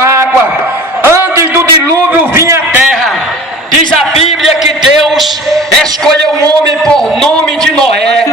água. Antes do dilúvio vinha a terra. Diz a Bíblia que Deus escolheu um homem por nome de Noé.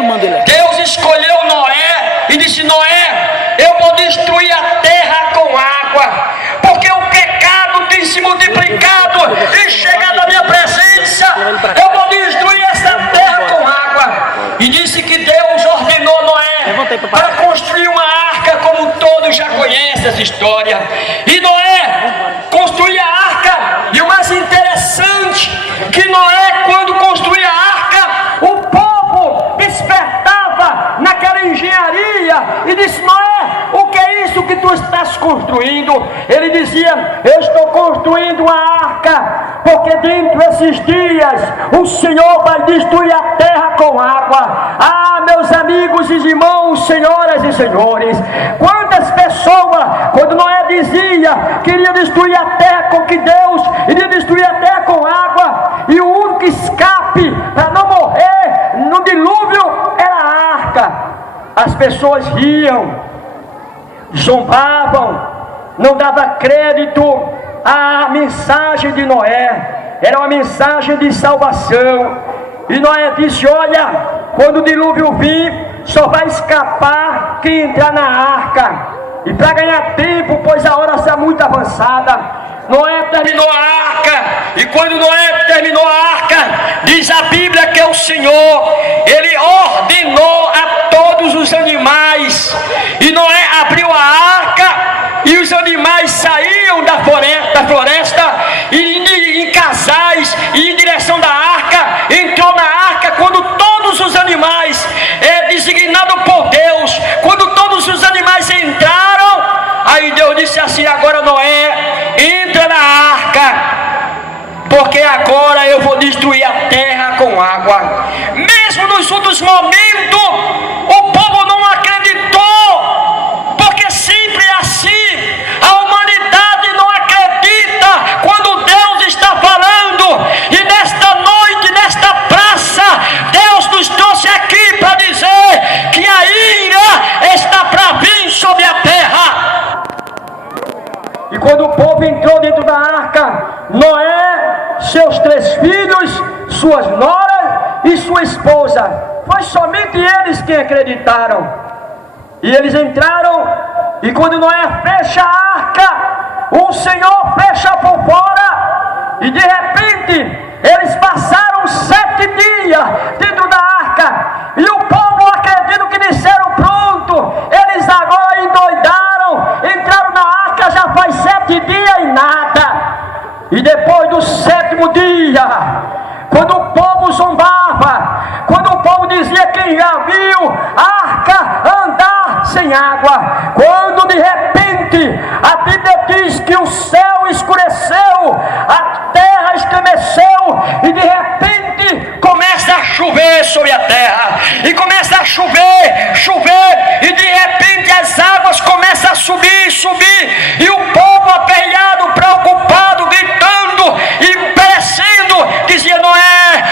Deus escolheu Noé e disse: Noé, eu vou destruir a terra com água, porque o pecado tem se multiplicado e chegado à minha presença. Eu vou destruir essa terra com água. E disse que Deus ordenou Noé para construir uma arca, como todos já conhecem essa história. E Noé construía a arca, e o mais interessante, que Noé, quando construía a arca, o povo despertava naquela engenharia e disse: Noé, o que é isso que tu estás construindo? Ele dizia: eu estou construindo uma arca, porque dentro desses dias o Senhor vai destruir a terra com água. Ah, meus amigos e irmãos, senhoras e senhores, quantas pessoas, quando Noé dizia que iria destruir a terra com que Deus iria destruir a terra com água, e o único escape para não morrer no dilúvio era a arca, as pessoas riam, zombavam, não dava crédito à mensagem de Noé. Era uma mensagem de salvação. E Noé disse: olha, quando o dilúvio vir, só vai escapar quem entrar na arca. E para ganhar tempo, pois a hora está muito avançada, Noé terminou a arca. E quando Noé terminou a arca, diz a Bíblia que o Senhor, Ele ordenou a todos os animais. E Noé abriu a arca, e os animais saíam da floresta e em casais, e em direção da arca. Entrou na arca quando todos os animais, designado por Deus, quando todos os animais entraram. Aí Deus disse assim: agora Noé, entra na arca, porque agora eu vou destruir a terra com água. Mesmo nos outros momentos, o povo não acreditou, porque sempre é assim. A humanidade não acredita quando Deus está falando. E nesta noite, nesta praça, Deus nos trouxe aqui para dizer que a ira está para vir sobre a terra. E quando o povo entrou dentro da arca, Noé, seus 3 filhos, suas noras e sua esposa, foi somente eles que acreditaram. E eles entraram, e quando Noé fecha a arca, o Senhor fecha por fora, e de repente eles passaram 7 dias dentro da arca, e o povo, acredito que disseram: pronto, eles agora endoidaram, entraram na arca já faz 7 dias e nada. E depois do 7º dia, quando o povo zombava, quando o povo dizia: quem já viu a arca andar sem água? Quando de repente a Bíblia diz que o céu escureceu, a terra estremeceu, e de repente começa a chover sobre a terra, e começa a chover, e de repente as águas começam a subir, e o povo aperreado, preocupado, gritando e perecendo, dizia: Noé,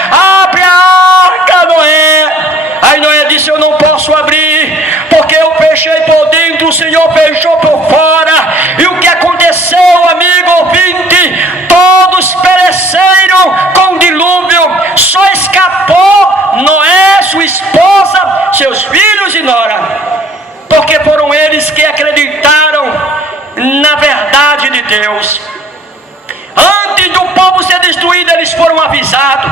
abre a arca, Noé. Aí Noé disse: eu não posso abrir, porque eu fechei por dentro, o Senhor fechou por fora. E o que aconteceu, amigo ouvinte? Todos pereceram com o dilúvio. Só escapou Noé, sua esposa, seus filhos e nora, porque foram eles que acreditaram na verdade de Deus. Antes do povo ser destruído, eles foram avisados.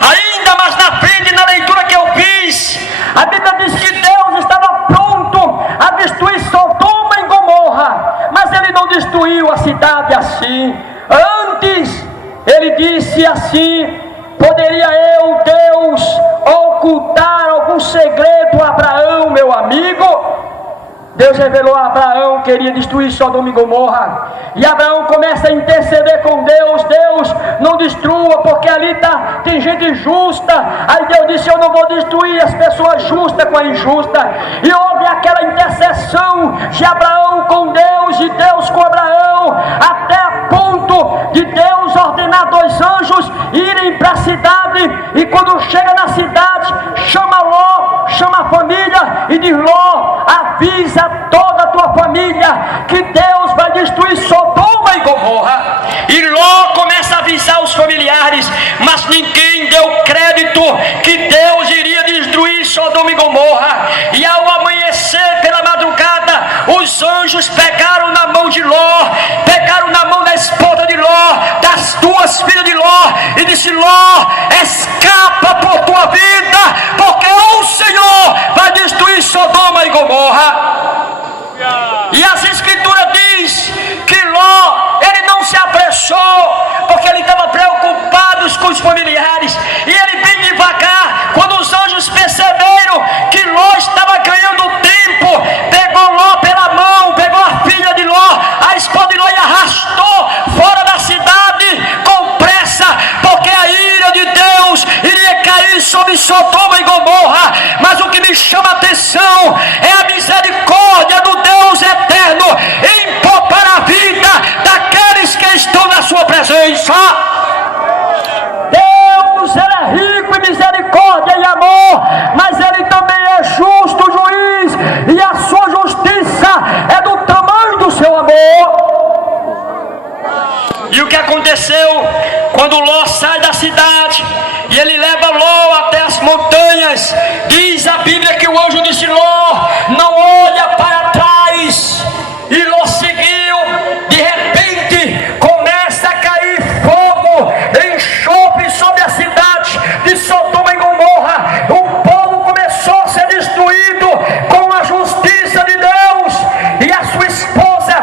Ainda mais na frente, na leitura que eu fiz, a Bíblia diz que Deus estava pronto a destruir Sodoma e Gomorra, mas Ele não destruiu a cidade assim. Antes, Ele disse assim: poderia eu, Deus, ocultar algum segredo a Abraão, meu amigo? Deus revelou a Abraão que queria destruir Sodoma e Gomorra. E Abraão começa a interceder com Deus: Deus, não destrua, porque ali tem gente justa. Aí Deus disse: eu não vou destruir as pessoas justas com a injusta. E houve aquela intercessão de Abraão com Deus e Deus com Abraão, até a ponto de Deus ordenar 2 anjos irem para a cidade. E quando chega na cidade, chama Ló, chama a família e diz: Ló, avisa toda a tua família que Deus vai destruir Sodoma momento que Deus iria destruir Sodoma e Gomorra. E ao amanhecer pela madrugada, os anjos pegaram na mão de Ló, pegaram na mão da esposa de Ló, das duas filhas de Ló, e disse: Ló, escapa por tua vida, porque o Senhor vai destruir Sodoma e Gomorra. E as escrituras diz que Ló, ele não se apressou, porque ele estava preocupado com os familiares, e ele bem devagar. Quando os anjos perceberam que Ló estava ganhando tempo, pegou Ló pela mão, pegou a filha de Ló, a esposa de Ló, e arrastou fora da cidade com pressa, porque a ira de Deus iria cair sobre Sodoma e Gomorra. Mas o que me chama a atenção é a misericórdia do Deus eterno em poupar a vida daqueles que estão na sua presença. Deus, ele é rico em misericórdia e amor, mas ele também é justo juiz, e a sua justiça é do tamanho do seu amor. E o que aconteceu quando Ló sai da cidade e ele leva Ló até as montanhas? Diz a Bíblia que o anjo disse: Ló, não olha para trás. E Ló seguiu. De repente começa a cair fogo, enxofre sobre a cidade de Sodoma e Gomorra. O povo começou a ser destruído com a justiça de Deus. E a sua esposa,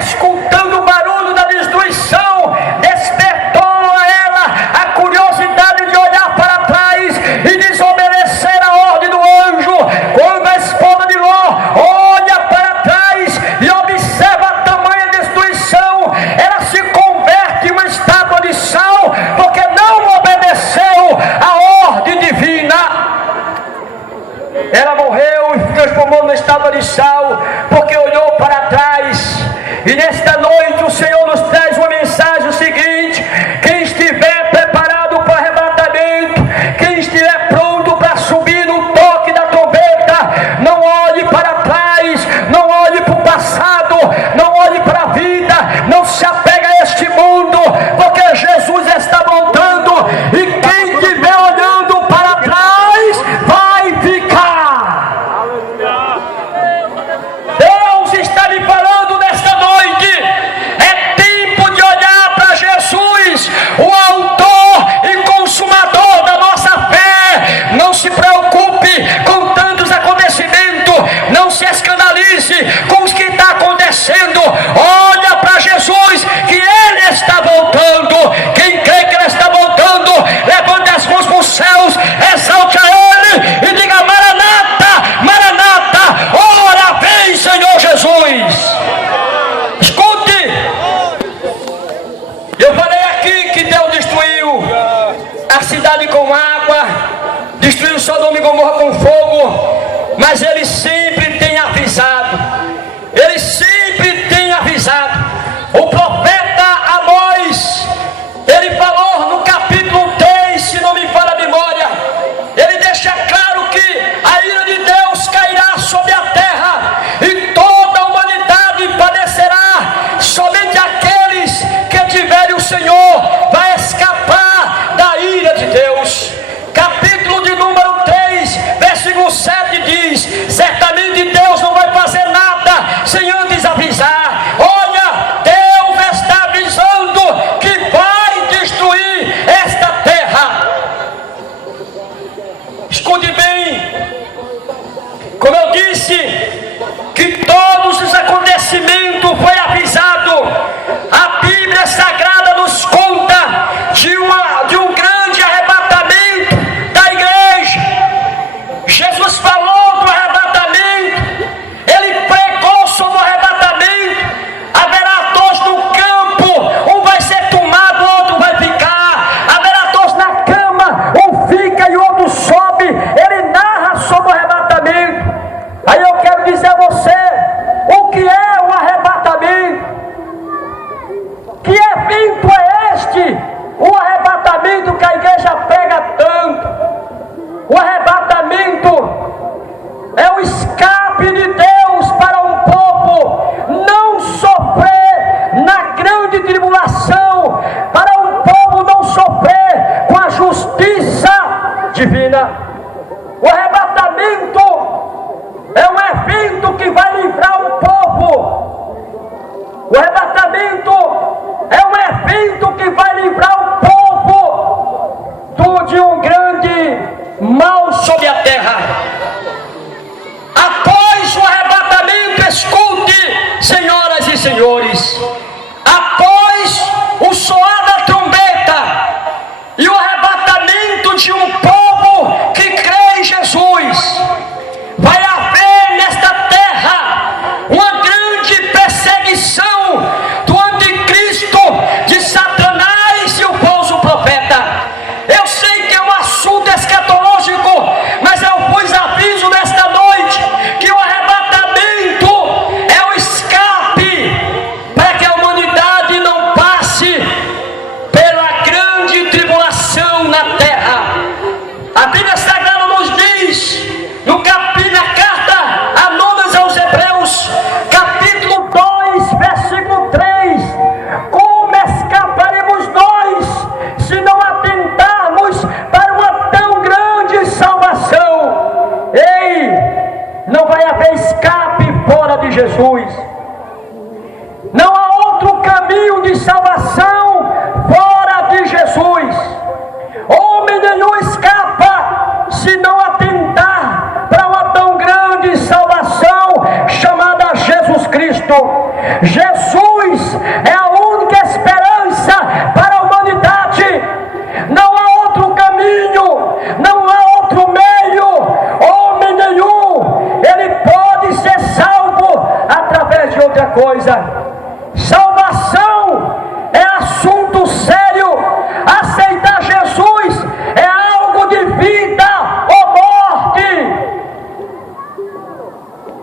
escutando o barulho da destruição, despertou a ela a curiosidade de olhar para trás e desobedecer a ordem do anjo. Quando a esposa de Ló olha para trás e observa a tamanha destruição, ela se converte em uma estátua de sal, porque não obedeceu a ordem divina. Ela morreu e se transformou numa estátua de sal, porque olhou para trás. E nesta noite o Senhor nos traz uma mensagem seguinte: quem estiver preparado para o arrebatamento, quem estiver pronto para subir no toque da trombeta, não olhe para trás, não olhe para o passado, não olhe para a vida, não se apegue a este mundo, porque Jesus está voltando, e quem estiver olhando para trás vai ficar. Deus está me falando nesta noite: é tempo de olhar para Jesus, o autor e consumador da nossa fé. Não se preocupe com tantos acontecimentos, não se escandalize com os que está acontecendo. Olha para Jesus, que Ele está voltando. Quem crê que Ele está voltando, levante as mãos para os céus, exalte a Ele e diga: Maranata, Maranata, ora vem, Senhor Jesus. Escute, eu falei aqui que Deus destruiu a cidade com água, destruiu Sodoma e Gomorra com fogo, mas Ele sempre tem avisado. Ele sempre tem avisado. O profeta Amós, ele falou no capítulo 3, se não me falha a memória, ele deixa claro que a ira de Deus cairá sobre a terra e toda a humanidade padecerá. Somente aqueles que tiverem o Senhor vai escapar da ira de Deus. Capítulo de número 3, versículo 7 diz: certamente Deus não vai fazer nada sem antes avisar. Olha, Deus está avisando que vai destruir esta terra. Escute bem, como eu disse, que todos os acontecimentos foi avisado. A Bíblia Sagrada nos conta de um grande arrebatamento da igreja. Jesus falou do arrebatamento, Ele pregou sobre o arrebatamento. Haverá dois no campo, um vai ser tomado, o outro vai ficar. Haverá dois na cama, um fica e o outro sobe. Ele narra sobre o arrebatamento. Aí eu quero dizer a você, o que é o arrebatamento? Que evento é este? O arrebatamento que a igreja prega tanto. O arrebatamento é o escape de Deus para um povo não sofrer na grande tribulação, para um povo não sofrer com a justiça igreja. O arrebatamento é um evento que vai livrar o povo. O arrebatamento é um evento que vai livrar